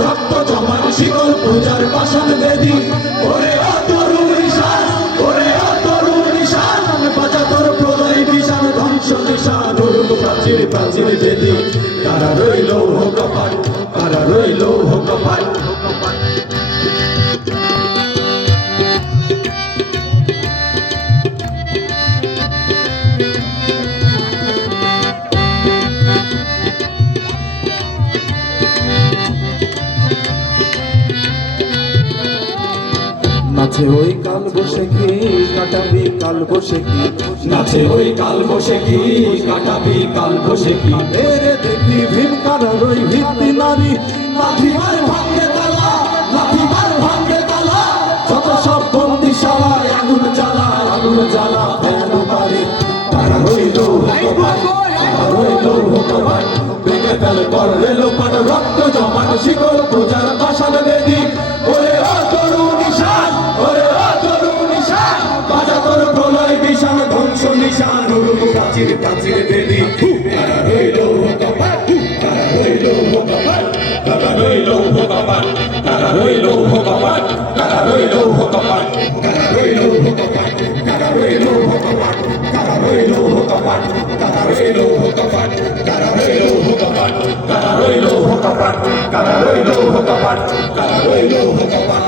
রক্ত জমাট শিকল পূজার পাষাণ বেদী ওরে ও তরুণ ঈশান ওরে ও তরুণ ঈশান বাজা তোর প্রলয় বিশান ধ্বংস নিশান উর্ব প্রাচীর প্রাচীর বেদী কারা রইল কপাট কারা রইল কপাট নাচে ওই কাল বসে কি কাটাবি কাল বসে কি নাচে ওই কাল বসে কি কাটাবি কাল বসে কি এরে দেখি ভীম কারার ওই ভিত্তি নারী লাঠিমার ভাঙ্গে তালা লাঠিমার ভাঙ্গে তালা যত সব বন্দিশালায় আগুন জ্বালা ফেল পারে তারা রইল ভগবান তারা রইল ভগবান ভেঙে ফেল কর রেলো পাট রক্ত জমাট শিকল প্রজার পাষাণ বেদী ওরে ও তরুণ ঈশান ওরে ও তরুণ ঈশান বাজা তোর প্রলয় বিশান ধ্বংস নিশান উর্ব প্রাচীর প্রাচীর বেদী তারা রইল ভগবান তারা রইল ভগবান তারা রইল ভগবান তারা রইল ভগবান তারা রইল ভগবান তারা রইল ভগবান তারা রইল ভগবান তারা রইল ভগবান তারা রইল ভগবান তারা রইল ভগবান তারা রইল ভগবান তারা রইল ভগবান তারা রইল ভগবান